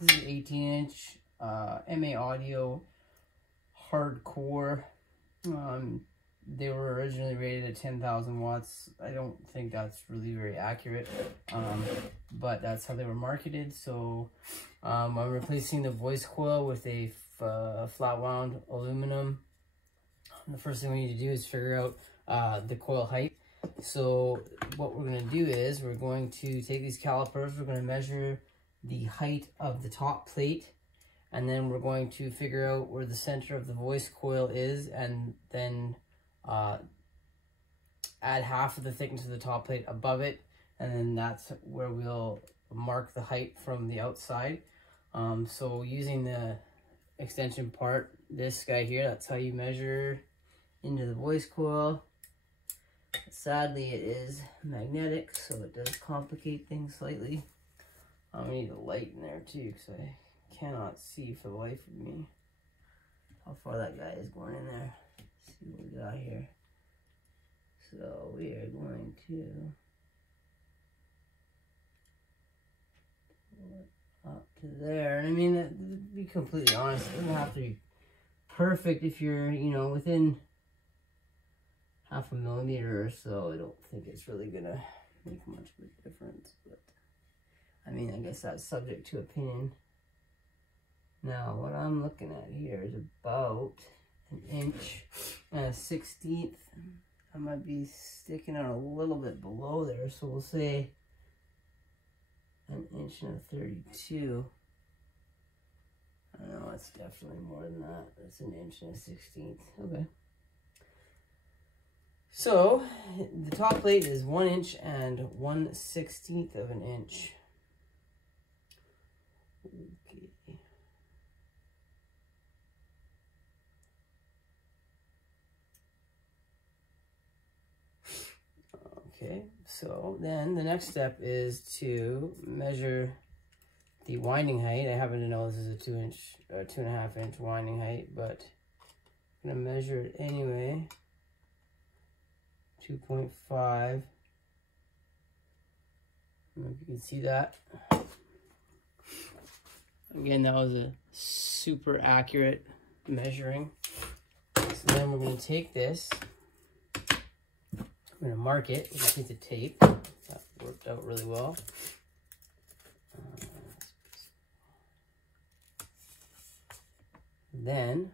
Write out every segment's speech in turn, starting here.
This is 18-inch MA Audio hardcore. They were originally rated at 10,000 watts. I don't think that's really very accurate, but that's how they were marketed. So I'm replacing the voice coil with a flat wound aluminum. The first thing we need to do is figure out the coil height. So what we're going to do is we're going to take these calipers, we're going to measure the height of the top plate, and then we're going to figure out where the center of the voice coil is, and then add half of the thickness of the top plate above it, and then that's where we'll mark the height from the outside. So using the extension part, this guy here, that's how you measure into the voice coil. Sadly, it is magnetic, so it does complicate things slightly. We need a light in there too, because I cannot see for the life of me how far that guy is going in there. Let's see what we got here. So we are going to pull it up to there. And I mean, to be completely honest, it doesn't have to be perfect if you're, you know, within half a millimeter or so. I don't think it's really gonna make much of a difference, but I mean, I guess that's subject to opinion. Now, what I'm looking at here is about 1 inch and a 1/16. I might be sticking out a little bit below there, so we'll say 1 inch and a 32. I don't know, it's definitely more than that. That's 1 inch and a 1/16. Okay. So the top plate is 1 inch and 1/16 of an inch. Okay. Okay, so then the next step is to measure the winding height. I happen to know this is a 2.5 inch winding height, but I'm gonna measure it anyway. 2.5. I don't know if you can see that. Again, that was a super accurate measuring. So then we're going to take this, I'm going to mark it with a piece of tape. That worked out really well. Then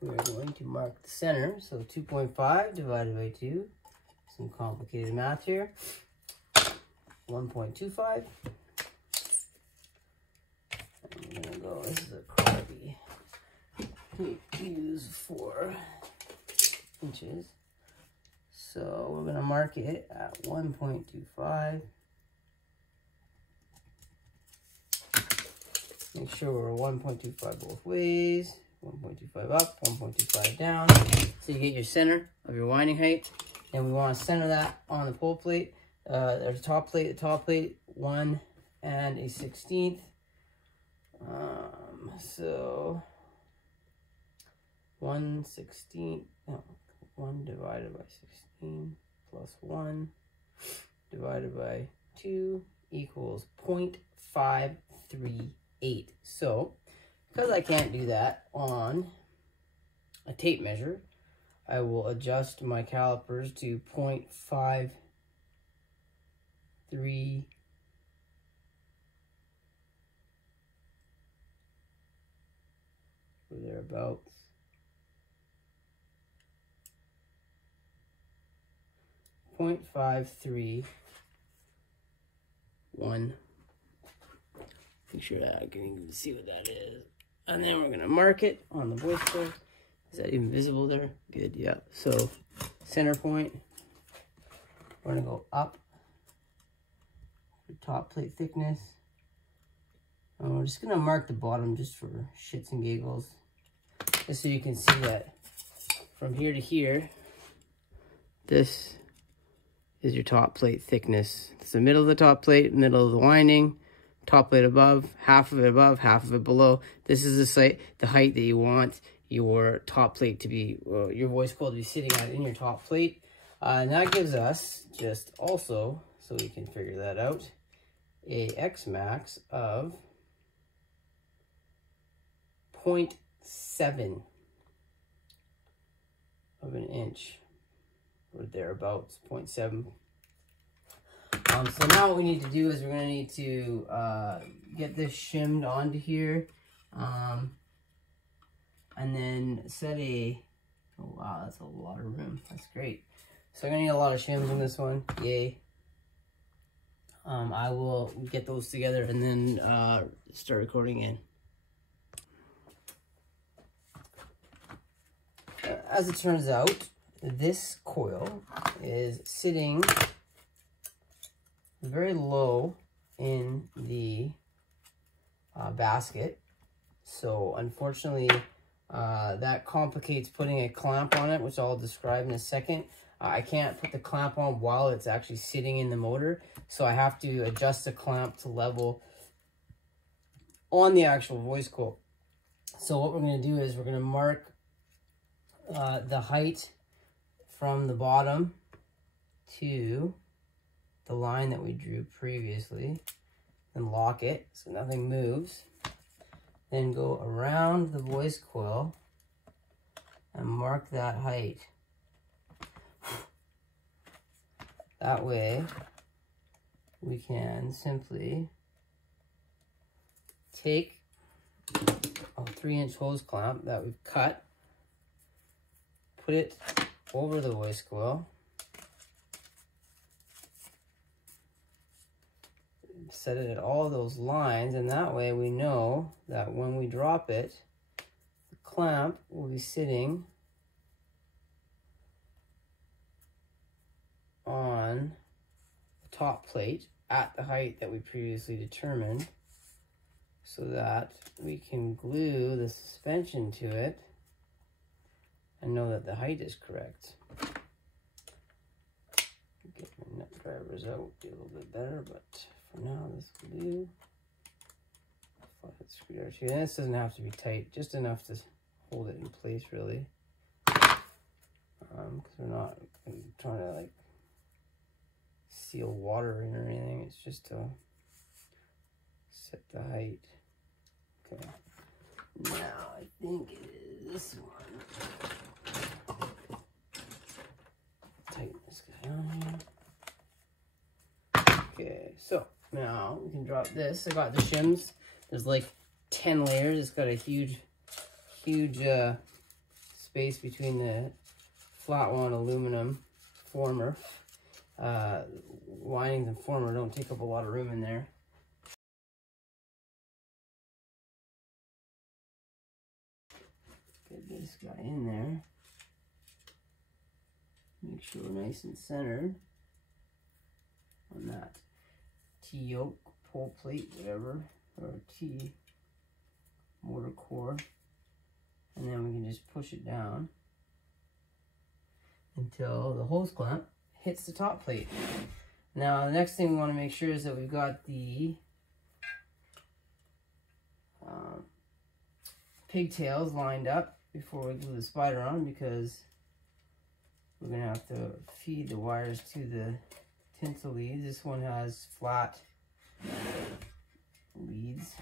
we're going to mark the center. So 2.5 divided by 2. Some complicated math here. 1.25. I'm gonna go, this is a crappy tape to use 4 inches. So we're gonna mark it at 1.25. Make sure we're 1.25 both ways. 1.25 up, 1.25 down. So you get your center of your winding height. And we want to center that on the pole plate. There's the top plate, 1 and a 1/16. So 1/16, no, 1 divided by 16 plus 1 divided by 2 equals 0.538. So, because I can't do that on a tape measure, I will adjust my calipers to 0.53 or thereabouts. 0.531. Make sure that I can even see what that is. And then we're going to mark it on the voice coil. Is that even visible there? Good, yeah. So, center point. We're going to go up for top plate thickness. And we're just going to mark the bottom just for shits and giggles. Just so you can see that from here to here, this is your top plate thickness. It's the middle of the top plate, middle of the winding, top plate above, half of it above, half of it below. This is the height that you want your top plate to be, your voice coil to be sitting at in your top plate. And that gives us just also, so we can figure that out, a X max of 0.7 of an inch or thereabouts, 0.7. So now what we need to do is we're going to need to get this shimmed onto here, and then set a, oh wow, that's a lot of room, that's great. So I'm going to need a lot of shims in this one, yay. I will get those together and then start recording in. As it turns out, this coil is sitting very low in the basket, so unfortunately that complicates putting a clamp on it, which I'll describe in a second. I can't put the clamp on while it's actually sitting in the motor, so I have to adjust the clamp to level on the actual voice coil. So what we're going to do is we're going to mark the height from the bottom to the line that we drew previously, and lock it so nothing moves. Then go around the voice coil and mark that height. That way we can simply take a 3-inch hose clamp that we've cut, put it over the voice coil, set it at all those lines, and that way we know that when we drop it, the clamp will be sitting on the top plate at the height that we previously determined, so that we can glue the suspension to it and know that the height is correct. Get my nut drivers out, be a little bit better, but for now this will do. Flathead screwdriver too. And this doesn't have to be tight, just enough to hold it in place really. Because we're not trying to like seal water in or anything, it's just to set the height. Okay, now I think it is this one. Tighten this guy on here. Okay, so now we can drop this. I got the shims. There's like 10 layers. It's got a huge space between the flat wound aluminum former. Windings and former don't take up a lot of room in there. Get this guy in there. Make sure we're nice and centered on that T-yoke, pole plate, whatever, or T motor core. And then we can just push it down until the hose clamp hits the top plate. Now the next thing we want to make sure is that we've got the pigtails lined up before we glue the spider on, because we're going to have to feed the wires to the tinsel leads. This one has flat leads.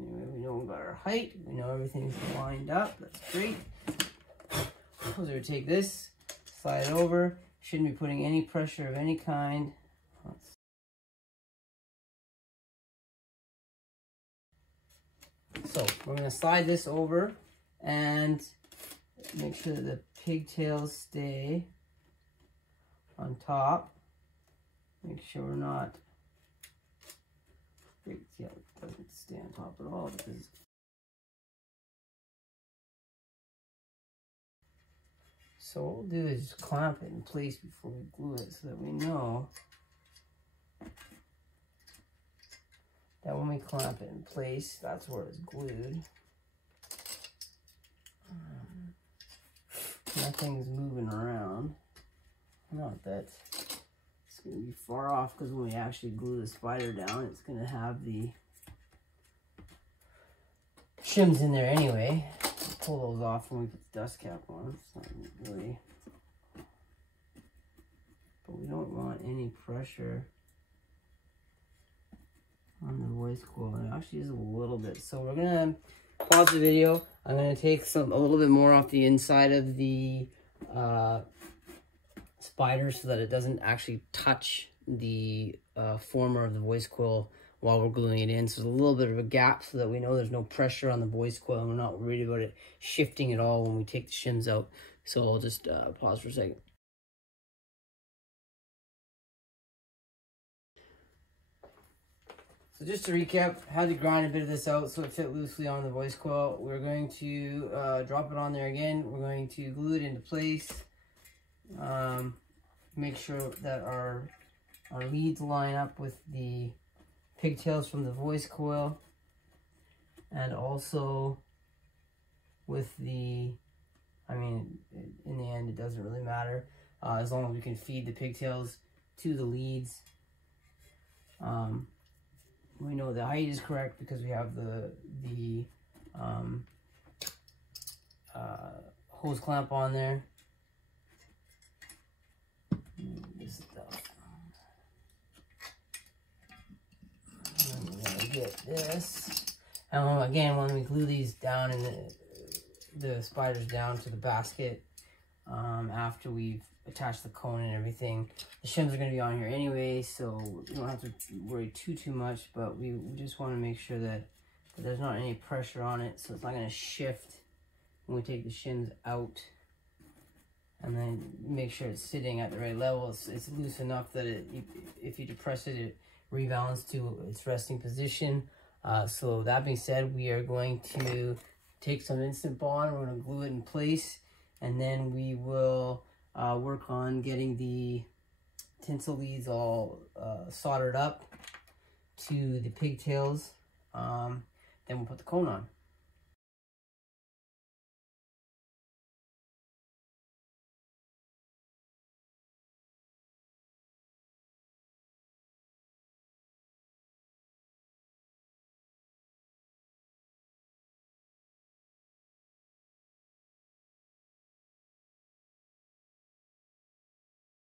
Anyway, we know about our height, we know everything's lined up, that's great. So we take this, slide it over. Shouldn't be putting any pressure of any kind. So we're going to slide this over and make sure that the pigtails stay on top. Make sure we're not, yeah, it doesn't stay on top at all, because so what we'll do is just clamp it in place before we glue it, so that we know that when we clamp it in place, that's where it's glued. Nothing's moving around. Not that it's going to be far off, because when we actually glue the spider down, it's going to have the shims in there anyway. Pull those off when we put the dust cap on. It's not really, but we don't want any pressure on the voice coil. It actually is a little bit, so we're gonna pause the video. I'm going to take a little bit more off the inside of the spider so that it doesn't actually touch the former of the voice coil while we're gluing it in. So there's a little bit of a gap so that we know there's no pressure on the voice coil and we're not worried about it shifting at all when we take the shims out. So I'll just pause for a second. So just to recap, had to grind a bit of this out so it fit loosely on the voice coil. We're going to drop it on there again. We're going to glue it into place. Make sure that our leads line up with the pigtails from the voice coil, and also with the, I mean, in the end it doesn't really matter as long as we can feed the pigtails to the leads. We know the height is correct because we have the hose clamp on there. This stuff. And we're gonna get this. And again, when we glue these down and the spiders down to the basket, after we've attached the cone and everything, the shims are going to be on here anyway, so we don't have to worry too much. But we just want to make sure that there's not any pressure on it, so it's not going to shift when we take the shims out. And then make sure it's sitting at the right level. It's loose enough that if you depress it, it rebalances to its resting position. So that being said, we are going to take some Instant Bond. We're going to glue it in place, and then we will work on getting the tinsel leads all soldered up to the pigtails. Then we'll put the cone on.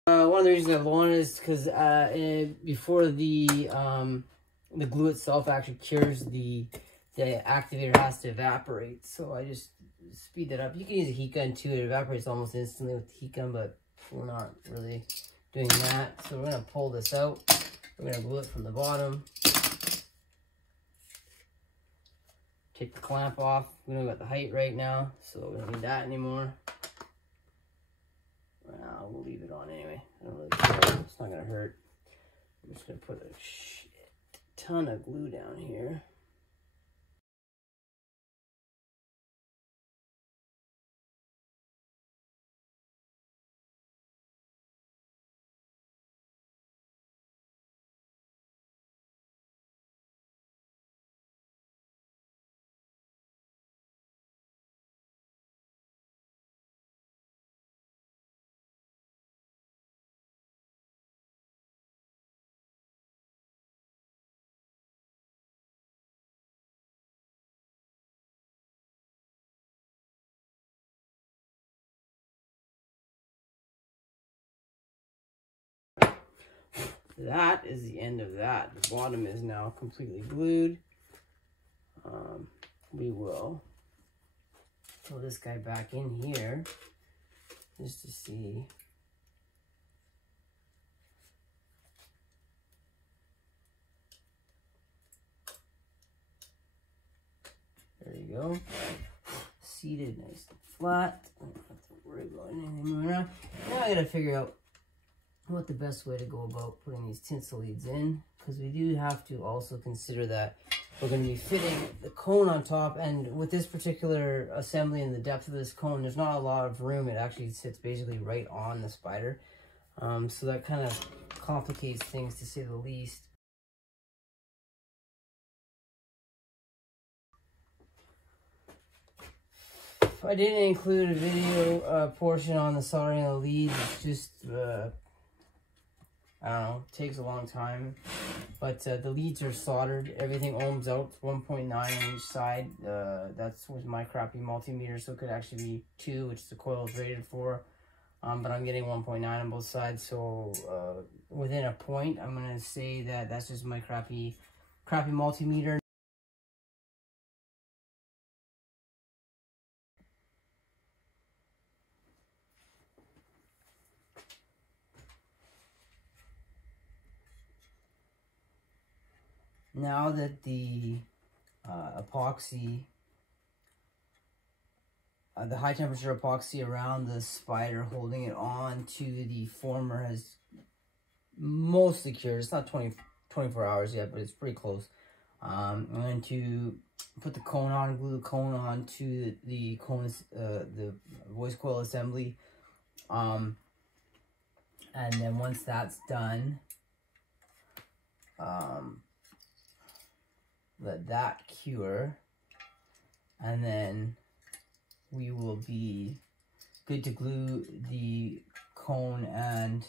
One of the reasons I've wanted is because before the glue itself actually cures, the activator has to evaporate. So I just speed that up. You can use a heat gun too. It evaporates almost instantly with the heat gun, but we're not really doing that. So we're going to pull this out. We're going to glue it from the bottom. Take the clamp off. We don't got the height right now, so we don't need that anymore. We'll leave it on anyway. I don't really care. It's not going to hurt. I'm just going to put a ton of glue down here. That is the end of that. The bottom is now completely glued. We will throw this guy back in here just to see. There you go. Seated nice and flat. I don't have to worry about anything moving around. Now I gotta figure out what the best way to go about putting these tinsel leads in, because we do have to also consider that we're going to be fitting the cone on top, and with this particular assembly and the depth of this cone, there's not a lot of room. It actually sits basically right on the spider, so that kind of complicates things, to say the least. I didn't include a video portion on the soldering of the leads. It's just I don't know, it takes a long time, but the leads are soldered. Everything ohms out, 1.9 on each side. That's with my crappy multimeter, so it could actually be 2, which the coil is rated for. But I'm getting 1.9 on both sides, so within a point, I'm gonna say that that's just my crappy multimeter. now that the epoxy, the high temperature epoxy around the spider holding it on to the former has mostly cured. It's not 24 hours yet, but it's pretty close. I'm going to put the cone on, glue the cone on to the cone, the voice coil assembly. And then once that's done, let that cure, and then we will be good to glue the cone and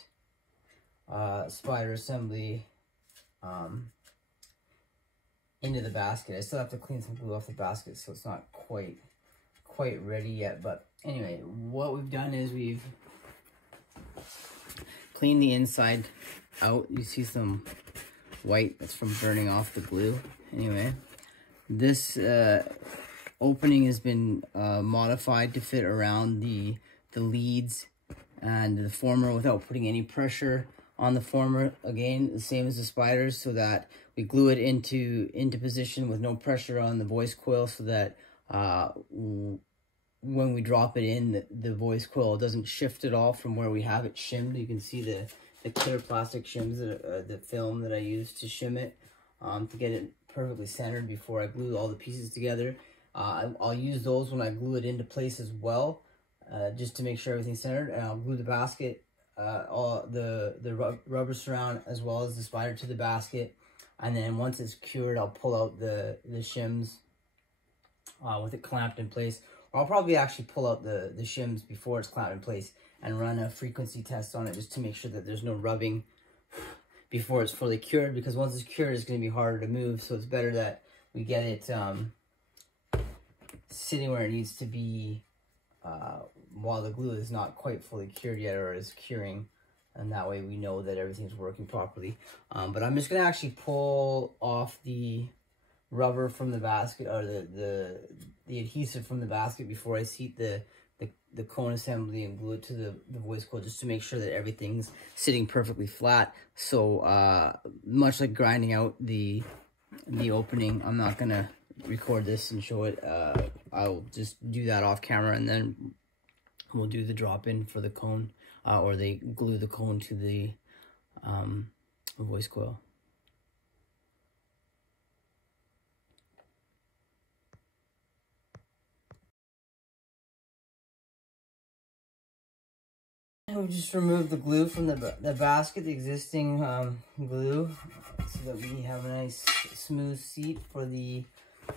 spider assembly into the basket. I still have to clean some glue off the basket, so it's not quite ready yet. But anyway, what we've done is we've cleaned the inside out. You see some white that's from burning off the glue. Anyway, this opening has been modified to fit around the leads and the former without putting any pressure on the former. Again, the same as the spiders, so that we glue it into position with no pressure on the voice coil, so that when we drop it in, the voice coil doesn't shift at all from where we have it shimmed. You can see the clear plastic shims, the film that I used to shim it, to get it perfectly centered before I glue all the pieces together. I'll use those when I glue it into place as well, just to make sure everything's centered. And I'll glue the basket, all the rubber surround as well as the spider to the basket. And then once it's cured, I'll pull out the shims with it clamped in place. Or I'll probably actually pull out the shims before it's clamped in place and run a frequency test on it, just to make sure that there's no rubbing before it's fully cured, because once it's cured, it's going to be harder to move. So it's better that we get it sitting where it needs to be while the glue is not quite fully cured yet, or is curing, and that way we know that everything's working properly. But I'm just going to actually pull off the rubber from the basket, or the adhesive from the basket, before I seat the cone assembly and glue it to the voice coil, just to make sure that everything's sitting perfectly flat. So much like grinding out the opening, I'm not gonna record this and show it. I'll just do that off camera, and then we'll do the drop-in for the cone, or they glue the cone to the voice coil. We just removed the glue from the basket, the existing glue, so that we have a nice smooth seat for the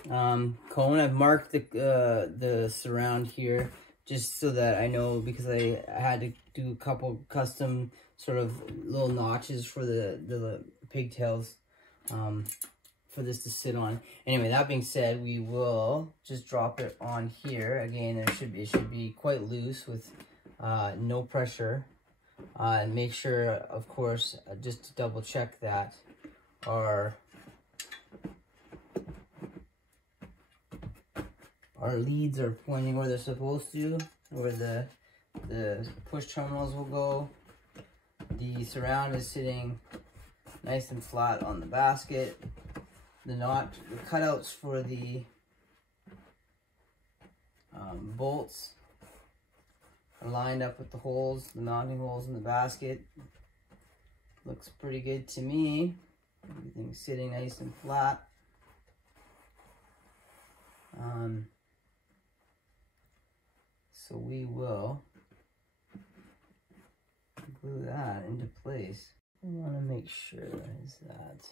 cone. I've marked the surround here just so that I know, because I had to do a couple custom sort of little notches for the pigtails for this to sit on. Anyway, that being said, we will just drop it on here. Again, it should be quite loose with no pressure, and make sure, of course, just to double check that our leads are pointing where they're supposed to, where the push terminals will go. The surround is sitting nice and flat on the basket. The cutouts for the bolts are lined up with the holes, the mounting holes in the basket. Looks pretty good to me. Everything's sitting nice and flat. So we will glue that into place. I want to make sure is that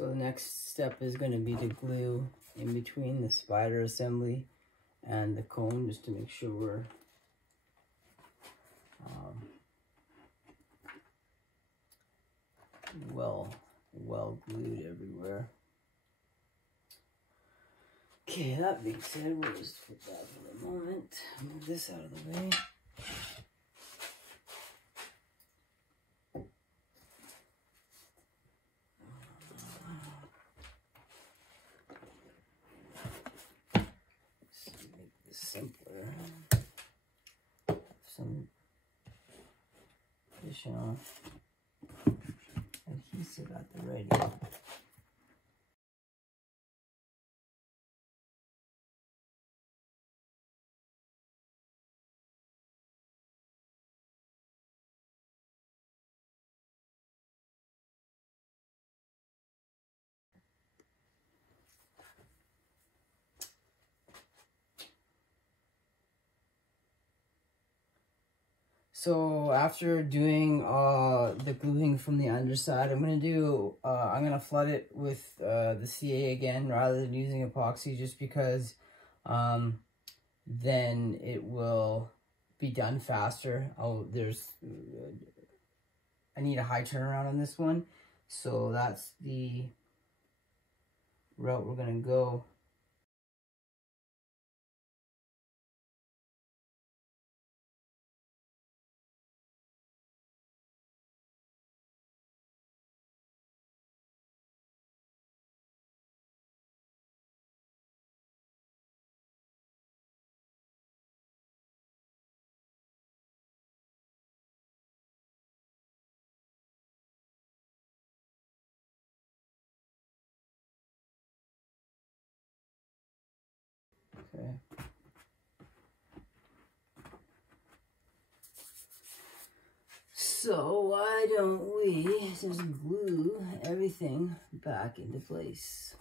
So the next step is going to be to glue in between the spider assembly and the cone, just to make sure we're well glued everywhere. Okay, that being said, we'll just put that for the moment. Move this out of the way. Make this simpler. Some additional adhesive at the ready. So after doing the gluing from the underside, I'm gonna flood it with the CA again rather than using epoxy, just because then it will be done faster. I need a high turnaround on this one, so that's the route we're gonna go. Okay. So why don't we just glue everything back into place?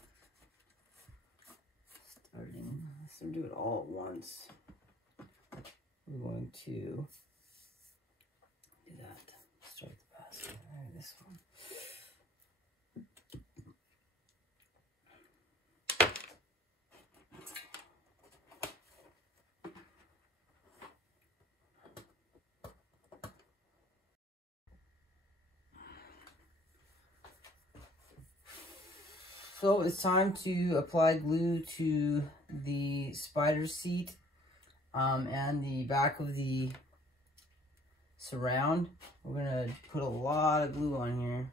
Let's do it all at once. We're going to do that. Start the basket. This one. So it's time to apply glue to the spider seat and the back of the surround. We're gonna put a lot of glue on here.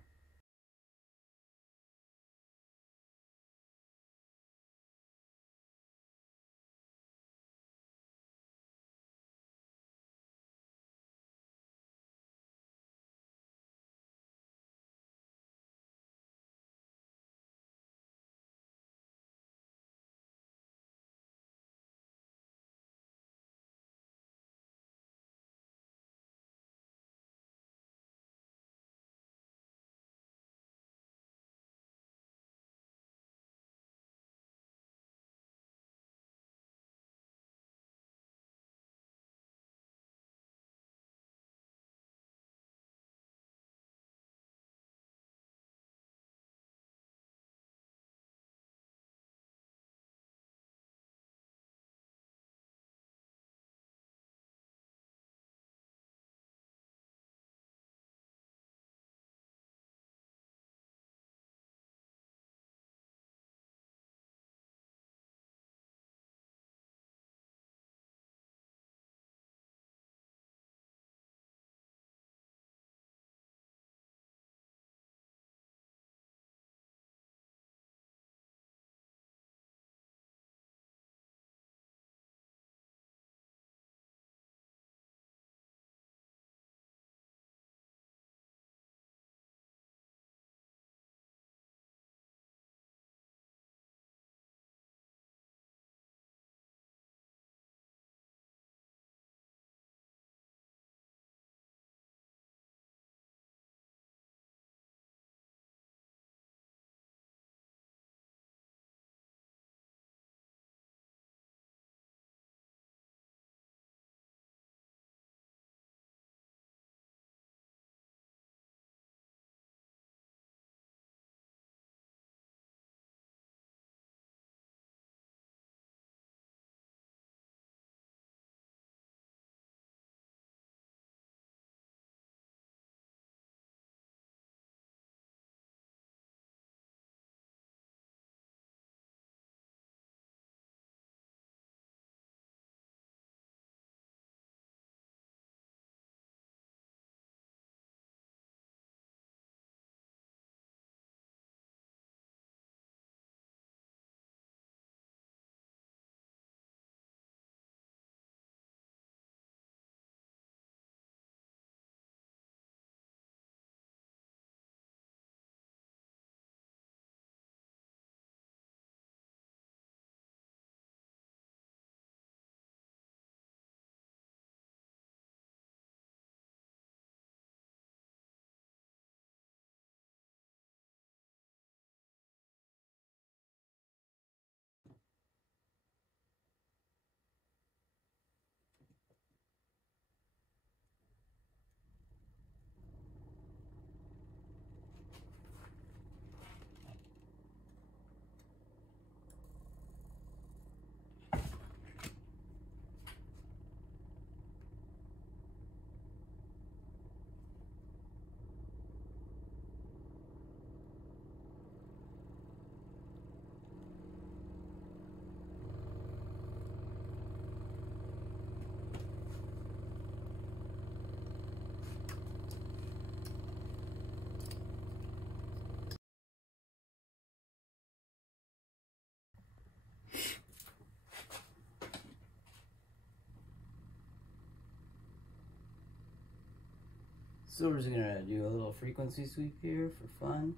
So we're just gonna do a little frequency sweep here for fun.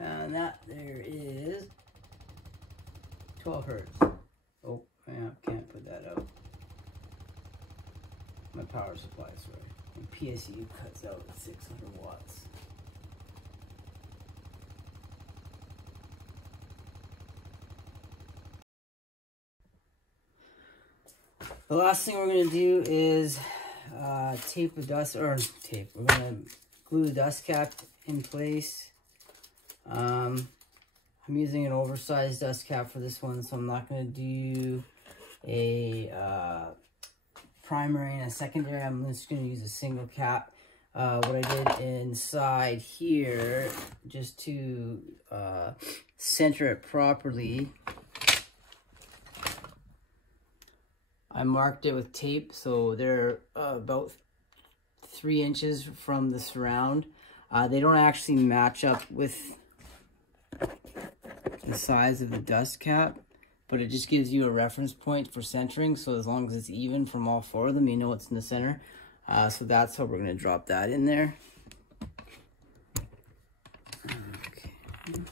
And that there is 12 hertz. Oh, yeah, can't put that out. My power supply, sorry. And PSU cuts out at 600 watts. The last thing we're going to do is tape the dust, or tape. We're going to glue the dust cap in place. I'm using an oversized dust cap for this one, so I'm not going to do a primary and a secondary. I'm just going to use a single cap. What I did inside here, just to center it properly, I marked it with tape, so they're about 3 inches from the surround. They don't actually match up with the size of the dust cap, but it just gives you a reference point for centering, so as long as it's even from all 4 of them, you know what's in the center. So that's how we're going to drop that in there. Okay. And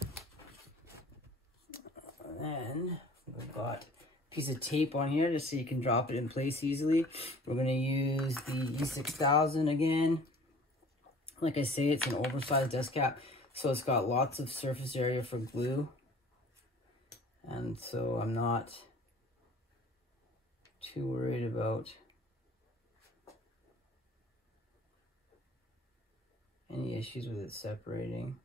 then we've got a piece of tape on here just so you can drop it in place easily. We're going to use the E6000 again. Like I say, it's an oversized dust cap, so it's got lots of surface area for glue. And so I'm not too worried about any issues with it separating.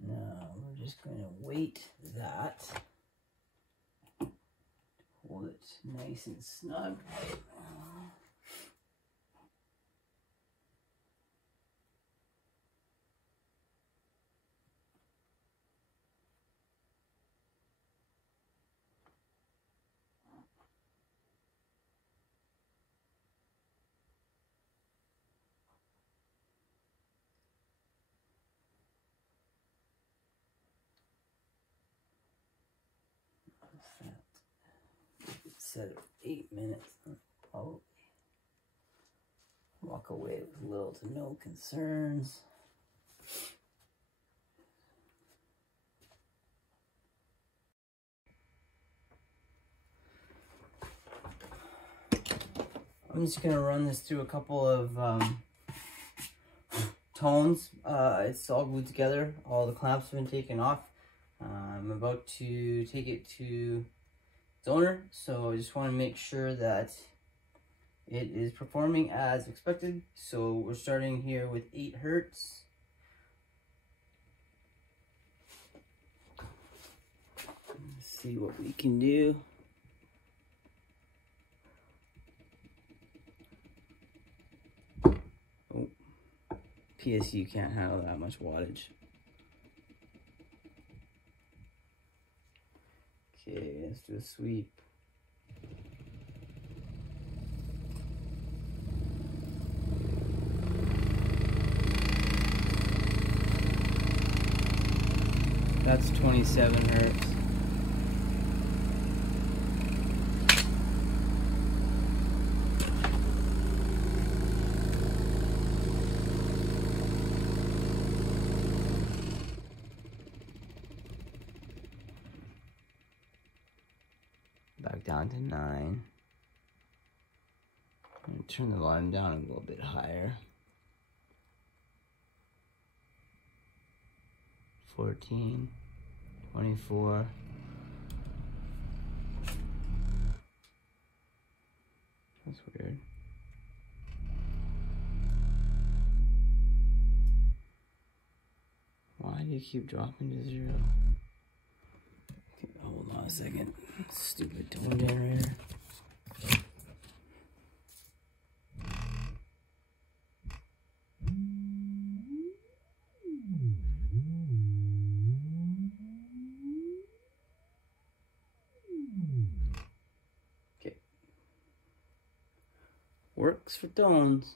Now we're just going to weight that, hold it nice and snug. Set of 8 minutes. I'll walk away with little to no concerns. I'm just going to run this through a couple of tones. It's all glued together. All the clamps have been taken off. I'm about to take it to its owner, so I just want to make sure that it is performing as expected. So we're starting here with 8 hertz. Let's see what we can do. Oh, PSU can't handle that much wattage. Okay, let's do a sweep. That's 27 hertz. down to 9. And turn the volume down a little bit higher. 14, 24. That's weird. Why do you keep dropping to 0? Okay, hold on a second. Stupid tone generator. Okay. Works for tones.